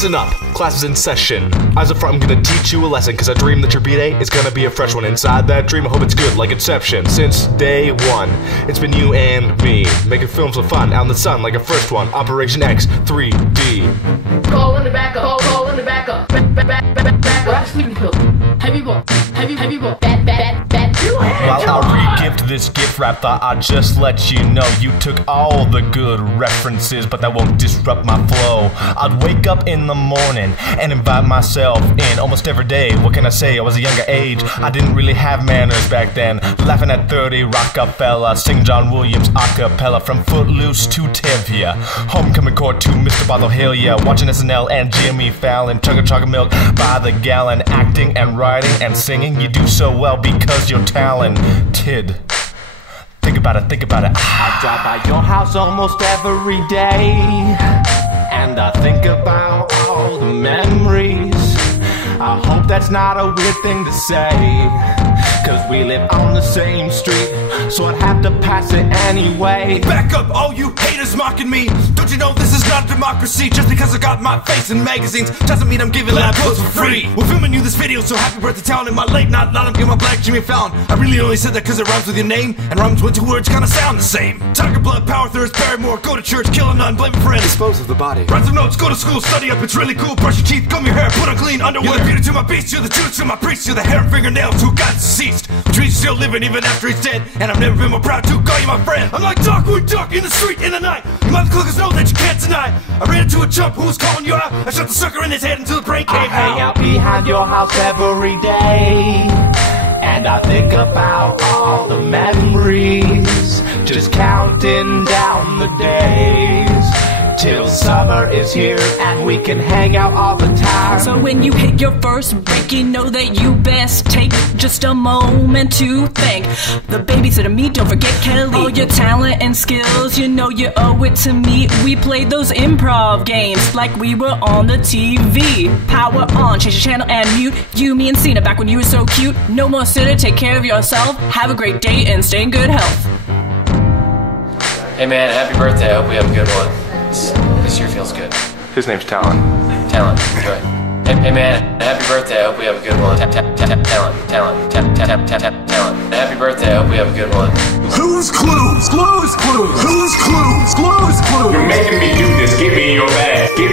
Listen up, class is in session. As a front, I'm gonna teach you a lesson, cause I dream that your B-Day is gonna be a fresh one. Inside that dream, I hope it's good, like Inception. Since day one, it's been you and me, making films with fun, out in the sun, like a first one. Operation X, 3D. Call in the backup, call in the backup. Back up, sleeping pills. Heavy ball, heavy ball. Bad. While I re-gift this gift wrap, thought I'd just let you know you took all the good references, but that won't disrupt my flow. I'd wake up in the morning and invite myself in almost every day. What can I say? I was a younger age. I didn't really have manners back then. Laughing at 30 Rockefeller, sing John Williams a cappella from Footloose to Tevye, Homecoming Court to Mr. Barlow, hell yeah. Watching SNL and Jimmy Fallon, chugging chocolate milk by the gallon, acting and writing and singing. You do so well because you're talented. Think about it. I drive by your house almost every day, and I think about all the memories. I hope that's not a weird thing to say, cause we live on the same street, so I'd have to pass it anyway. Back up, all you haters mocking me. Don't you know this is not a democracy? Just because I got my face in magazines doesn't mean I'm giving lab coats for free. We're filming you this video, so happy birthday town. In my late night, I'm getting my black Jimmy Fallon. I really only said that cause it rhymes with your name, and rhymes with two words kinda sound the same. Tiger blood, power thirst, Barrymore, go to church, kill a nun, blame a friend, dispose of the body. Write some notes, go to school, study up, it's really cool. Brush your teeth, comb your hair, put on clean underwear. You're the beauty to my beast, you're the truth to my priest, you're the hair and fingernails who got deceased. Which means you're still living even after he's dead, and I've never been more proud to call you my friend. I'm like Darkwood Duck in the street in the night. You motherfuckers know that you can't deny. I ran into a chump who was calling you out. I shot the sucker in his head until the brain came out. I hang out behind your house every day, and I think about all the memories, just counting down the days till summer is here and we can hang out all the time. So when you hit your first break, you know that you best take just a moment to thank the babysitter me, don't forget Kelly. All your talent and skills, you know you owe it to me. We played those improv games like we were on the TV. Power on, change the channel and mute. You, me and Cena back when you were so cute. No more sitter, take care of yourself. Have a great day and stay in good health. Hey man, happy birthday, I hope we have a good one. This year feels good. His name's Talon. Talon, enjoy. Hey man, happy birthday, I hope we have a good one. Talon. Happy birthday, I hope we have a good one. Who's clues? Who's clues? Who's clues? Who's clues? You're making me do this, give me your bag. Give